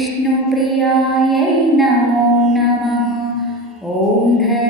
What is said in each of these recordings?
विष्णुप्रियायै नमो नमः ॐ धर्म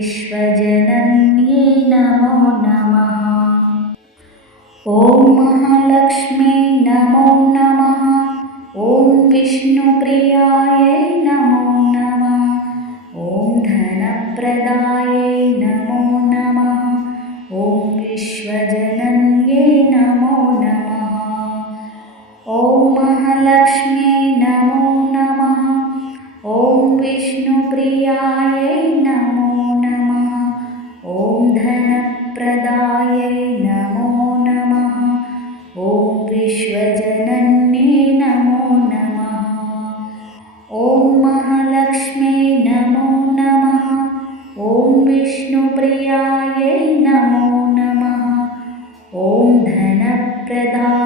विश्वज प्रियायै नमो नमः। ॐ धनप्रदा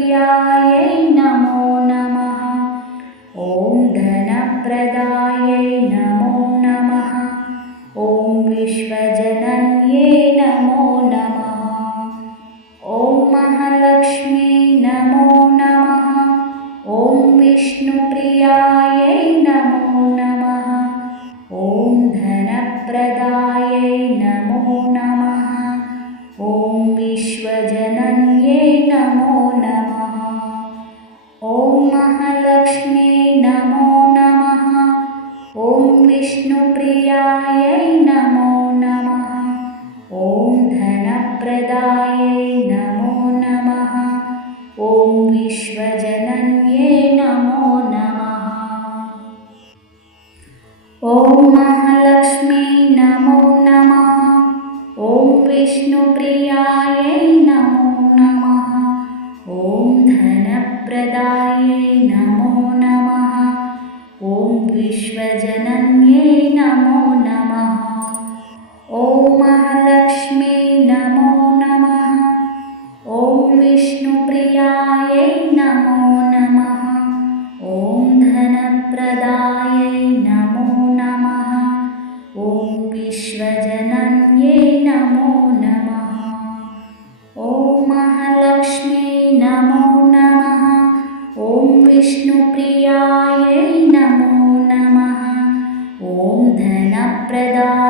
Kriya धनप्रदायै नमो नमः। ॐ विश्वजनन्यै ॐ